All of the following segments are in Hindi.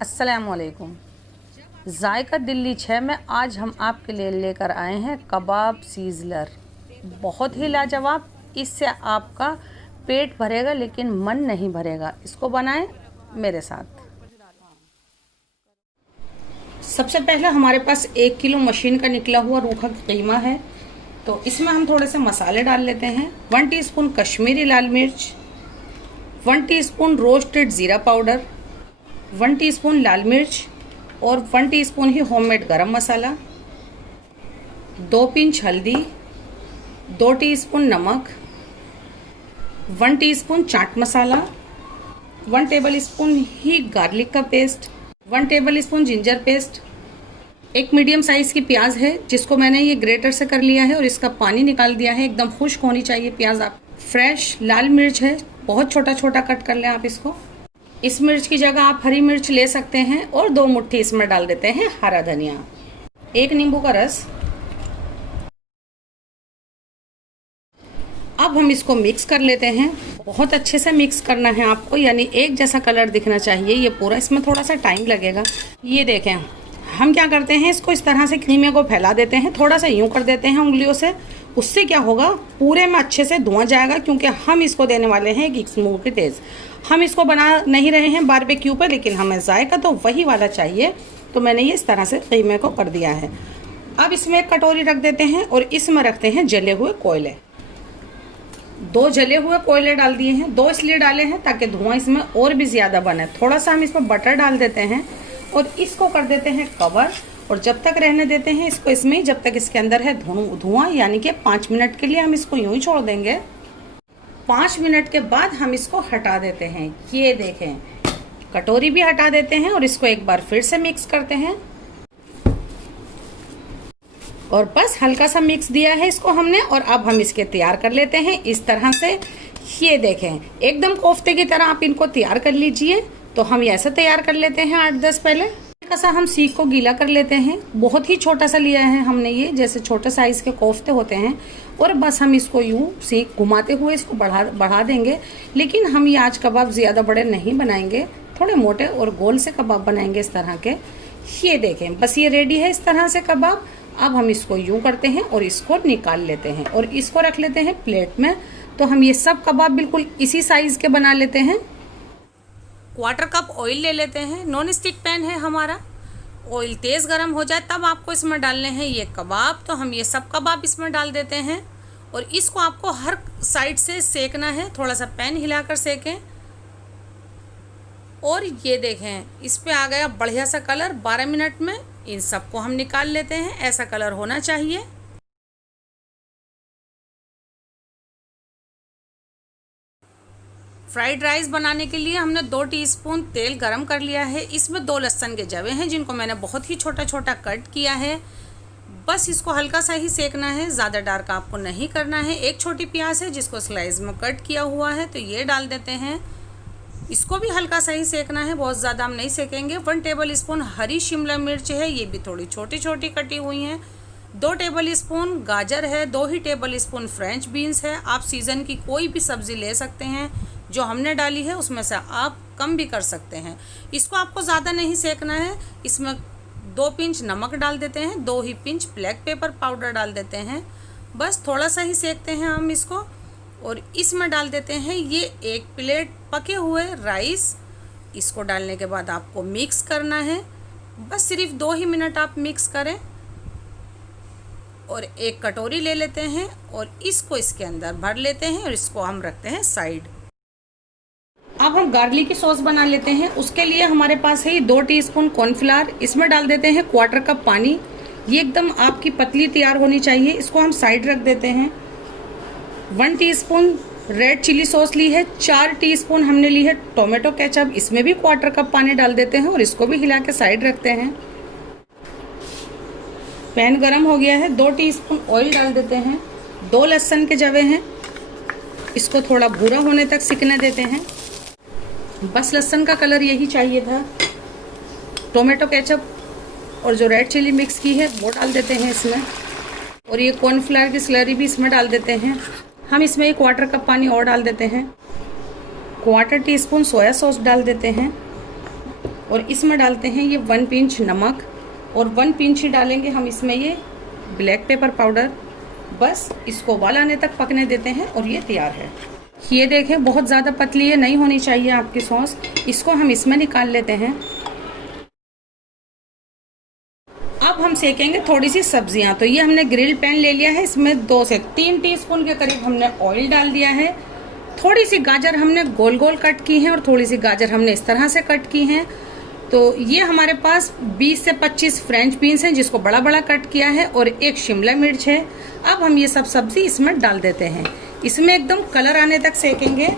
अस्सलामुअलैकुम। जायका दिल्ली 6 में आज हम आपके लिए लेकर आए हैं कबाब सीज़लर। बहुत ही लाजवाब। इससे आपका पेट भरेगा लेकिन मन नहीं भरेगा। इसको बनाएं मेरे साथ। सबसे पहले हमारे पास 1 किलो मशीन का निकला हुआ रूखा कीमा है, तो इसमें हम थोड़े से मसाले डाल लेते हैं। 1 टीस्पून कश्मीरी लाल मिर्च, 1 टीस्पून रोस्टेड ज़ीरा पाउडर, 1 टीस्पून लाल मिर्च और 1 टीस्पून ही होममेड गरम मसाला, 2 पिंच हल्दी, 2 टीस्पून नमक, 1 टीस्पून चाट मसाला, 1 टेबलस्पून ही गार्लिक का पेस्ट, 1 टेबलस्पून जिंजर पेस्ट, एक मीडियम साइज की प्याज है जिसको मैंने ये ग्रेटर से कर लिया है और इसका पानी निकाल दिया है। एकदम खुश्क होनी चाहिए प्याज। आप फ्रेश लाल मिर्च है, बहुत छोटा छोटा कट कर लें आप इसको। इस मिर्च की जगह आप हरी मिर्च ले सकते हैं और 2 मुट्ठी इसमें डाल देते हैं हरा धनिया, 1 नींबू का रस। अब हम इसको मिक्स कर लेते हैं। बहुत अच्छे से मिक्स करना है आपको, यानी एक जैसा कलर दिखना चाहिए ये पूरा। इसमें थोड़ा सा टाइम लगेगा। ये देखें, हम क्या करते हैं, इसको इस तरह से कीमे को फैला देते हैं, थोड़ा सा यूं कर देते हैं उंगलियों से। उससे क्या होगा, पूरे में अच्छे से धुआं जाएगा, क्योंकि हम इसको देने वाले हैं एक स्मोक की टेस्ट। हम इसको बना नहीं रहे हैं बारबेक्यू पर, लेकिन हमें जायका तो वही वाला चाहिए, तो मैंने ये इस तरह से कीमे को कर दिया है। अब इसमें एक कटोरी रख देते हैं और इसमें रखते हैं जले हुए कोयले। 2 जले हुए कोयले डाल दिए हैं। 2 इसलिए डाले हैं ताकि धुआं इसमें और भी ज़्यादा बने। थोड़ा सा हम इसमें बटर डाल देते हैं और इसको कर देते हैं कवर, और जब तक रहने देते हैं इसको इसमें ही, जब तक इसके अंदर है धुआं, यानी कि 5 मिनट के लिए हम इसको यूं ही छोड़ देंगे। 5 मिनट के बाद हम इसको हटा देते हैं। ये देखें, कटोरी भी हटा देते हैं और इसको एक बार फिर से मिक्स करते हैं। और बस हल्का सा मिक्स दिया है इसको हमने, और अब हम इसके तैयार कर लेते हैं इस तरह से। ये देखें, एकदम कोफ्ते की तरह आप इनको तैयार कर लीजिए। तो हम ऐसे तैयार कर लेते हैं 8-10 पहले। हल्का सा हम सीख को गीला कर लेते हैं। बहुत ही छोटा सा लिया है हमने ये, जैसे छोटे साइज के कोफ्ते होते हैं। और बस हम इसको यूं सीख घुमाते हुए इसको बढ़ा देंगे। लेकिन हम ये आज कबाब ज़्यादा बड़े नहीं बनाएंगे, थोड़े मोटे और गोल से कबाब बनाएंगे इस तरह के। ये देखें, बस ये रेडी है इस तरह से कबाब। अब हम इसको यूं करते हैं और इसको निकाल लेते हैं और इसको रख लेते हैं प्लेट में। तो हम ये सब कबाब बिल्कुल इसी साइज के बना लेते हैं। 1/4 कप ऑयल ले लेते हैं। नॉन स्टिक पैन है हमारा। ऑयल तेज़ गर्म हो जाए तब आपको इसमें डालने हैं ये कबाब। तो हम ये सब कबाब इसमें डाल देते हैं और इसको आपको हर साइड से सेकना है। थोड़ा सा पैन हिलाकर सेकें। और ये देखें, इस पे आ गया बढ़िया सा कलर। 12 मिनट में इन सबको हम निकाल लेते हैं। ऐसा कलर होना चाहिए। फ्राइड राइस बनाने के लिए हमने 2 टीस्पून तेल गरम कर लिया है। इसमें 2 लहसुन के जवे हैं जिनको मैंने बहुत ही छोटा छोटा कट किया है। बस इसको हल्का सा ही सेकना है, ज़्यादा डार्क आपको नहीं करना है। एक छोटी प्याज है जिसको स्लाइस में कट किया हुआ है, तो ये डाल देते हैं। इसको भी हल्का सा ही सेकना है, बहुत ज़्यादा हम नहीं सेकेंगे। 1 टेबलस्पून हरी शिमला मिर्च है, ये भी थोड़ी छोटी छोटी कटी हुई हैं। 2 टेबलस्पून गाजर है, 2 ही टेबलस्पून फ्रेंच बीन्स है। आप सीज़न की कोई भी सब्ज़ी ले सकते हैं। जो हमने डाली है उसमें से आप कम भी कर सकते हैं। इसको आपको ज़्यादा नहीं सेकना है। इसमें 2 पिंच नमक डाल देते हैं, 2 ही पिंच ब्लैक पेपर पाउडर डाल देते हैं। बस थोड़ा सा ही सेकते हैं हम इसको। और इसमें डाल देते हैं ये 1 प्लेट पके हुए राइस। इसको डालने के बाद आपको मिक्स करना है। बस सिर्फ 2 ही मिनट आप मिक्स करें। और एक कटोरी ले लेते हैं और इसको इसके अंदर भर लेते हैं और इसको हम रखते हैं साइड। अब हम गार्लिक की सॉस बना लेते हैं। उसके लिए हमारे पास है 2 टीस्पून कॉर्नफ्लावर। इसमें डाल देते हैं 1/4 कप पानी। ये एकदम आपकी पतली तैयार होनी चाहिए। इसको हम साइड रख देते हैं। 1 टीस्पून रेड चिली सॉस ली है। 4 टीस्पून हमने ली है टोमेटो केचप। इसमें भी 1/4 कप पानी डाल देते हैं और इसको भी हिला के साइड रखते हैं। पैन गरम हो गया है। 2 टीस्पून ऑयल डाल देते हैं। 2 लहसुन के जवे हैं, इसको थोड़ा भूरा होने तक सिकने देते हैं। बस लहसुन का कलर यही चाहिए था। टोमेटो केचप और जो रेड चिली मिक्स की है वो डाल देते हैं इसमें। और ये कॉर्नफ्लावर की स्लरी भी इसमें डाल देते हैं। हम इसमें 1/4 कप पानी और डाल देते हैं। 1/4 टीस्पून सोया सॉस डाल देते हैं। और इसमें डालते हैं ये 1 पिंच नमक और 1 पिंच ही डालेंगे हम इसमें ये ब्लैक पेपर पाउडर। बस इसको उबाल आने तक पकने देते हैं और ये तैयार है। ये देखें बहुत ज़्यादा पतली है, नहीं होनी चाहिए आपकी सॉस। इसको हम इसमें निकाल लेते हैं। अब हम सेकेंगे थोड़ी सी सब्जियां। तो ये हमने ग्रिल पैन ले लिया है, इसमें 2 से 3 टीस्पून के करीब हमने ऑयल डाल दिया है। थोड़ी सी गाजर हमने गोल गोल कट की है और थोड़ी सी गाजर हमने इस तरह से कट की है। तो ये हमारे पास 20 से 25 फ्रेंच बीन्स हैं जिसको बड़ा बड़ा कट किया है और 1 शिमला मिर्च है। अब हम ये सब सब्जी इसमें डाल देते हैं। इसमें एकदम कलर आने तक सेकेंगे।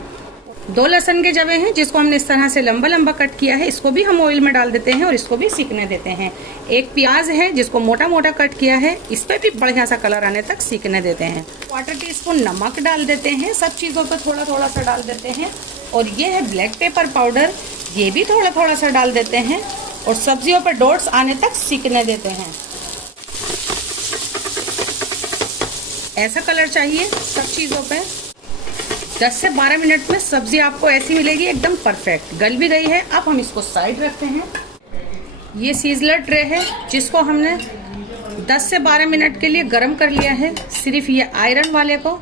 2 लहसुन के जवे हैं जिसको हमने इस तरह से लंबा लंबा कट किया है, इसको भी हम ऑयल में डाल देते हैं और इसको भी सीखने देते हैं। 1 प्याज है जिसको मोटा मोटा कट किया है, इस पर भी बढ़िया सा कलर आने तक सीखने देते हैं। 1/4 टीस्पून नमक डाल देते हैं। सब चीज़ों पर थोड़ा थोड़ा सा डाल देते हैं। और ये है ब्लैक पेपर पाउडर, ये भी थोड़ा थोड़ा सा डाल देते हैं और सब्जियों पर डॉट्स आने तक सीखने देते हैं। ऐसा कलर चाहिए सब चीज़ों पे। 10 से 12 मिनट में सब्जी आपको ऐसी मिलेगी, एकदम परफेक्ट गल भी गई है। अब हम इसको साइड रखते हैं। ये सीजलर ट्रे है जिसको हमने 10 से 12 मिनट के लिए गर्म कर लिया है। सिर्फ ये आयरन वाले को,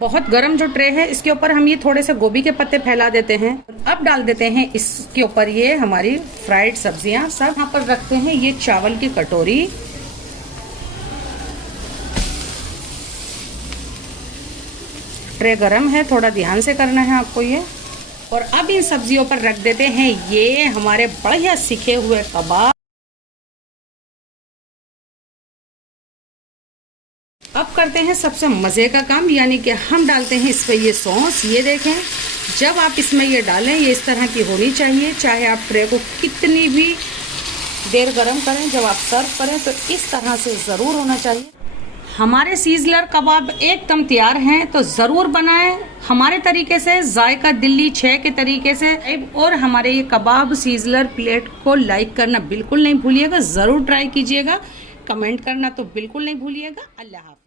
बहुत गर्म जो ट्रे है इसके ऊपर हम ये थोड़े से गोभी के पत्ते फैला देते हैं। अब डाल देते हैं इसके ऊपर ये हमारी फ्राइड सब्जियां। सब यहाँ पर रखते हैं ये चावल की कटोरी। ट्रे गरम है, थोड़ा ध्यान से करना है आपको ये। और अब इन सब्जियों पर रख देते हैं ये हमारे बढ़िया सिके हुए कबाब। अब करते हैं सबसे मज़े का काम, यानी कि हम डालते हैं इस पर ये सॉस। ये देखें, जब आप इसमें ये डालें ये इस तरह की होनी चाहिए। चाहे आप ट्रे को कितनी भी देर गरम करें, जब आप सर्व करें तो इस तरह से ज़रूर होना चाहिए। हमारे सीजलर कबाब एकदम तैयार हैं, तो ज़रूर बनाएं हमारे तरीके से, जायका दिल्ली 6 के तरीके से। और हमारे ये कबाब सीजलर प्लेट को लाइक करना बिल्कुल नहीं भूलिएगा, ज़रूर ट्राई कीजिएगा। कमेंट करना तो बिल्कुल नहीं भूलिएगा। अल्लाह हाफ़िज़।